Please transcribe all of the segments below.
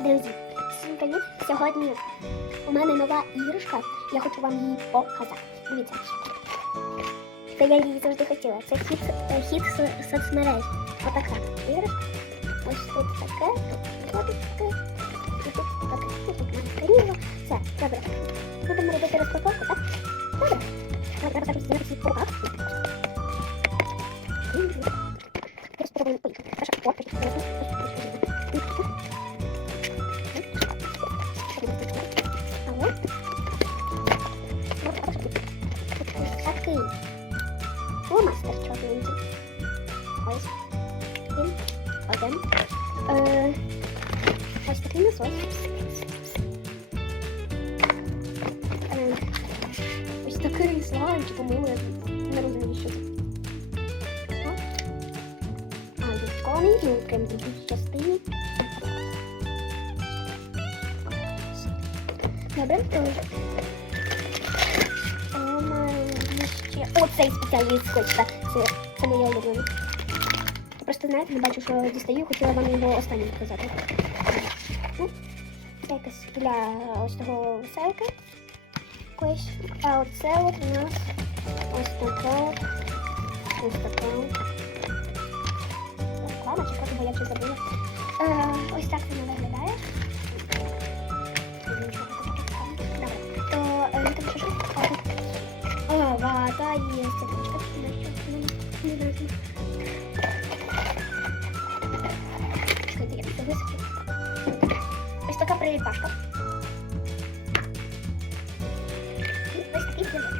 Друзі, всім привіт! Сьогодні у мене нова іграшка. Я хочу вам її показати. Дивіться. Це я її завжди хотіла. Це хід, е, хід со- соцмереж. Отака іграшка. Ось тут таке, тут таке, і тут таке. Ну, тут мене. Все, добре. Будемо робити розпаковку, так? Добре. Треба так зробити всі фломастер чорненький. Ось він один. Е, ось такий насос. Е, ось такий слайд, по-моєму, я не розумію, що це. А, відконий, ми відкриємо в другій частині. Добре, то оцей спеціальний скотч, так, це, це моє улюблене. Просто знаєте, не бачу, що дістаю, хотіла вам його останнім показати. Ну, це якась для ось того веселки. Якоїсь. А оце от у нас ось така. Ось чи просто бо я вже забула. Е, ось так вона виглядає. високо. Ось така приліпашка. І ось такий флажок.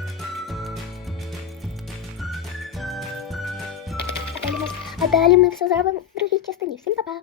А далі ми, а далі ми все зробимо в другій частині. Всім па-па!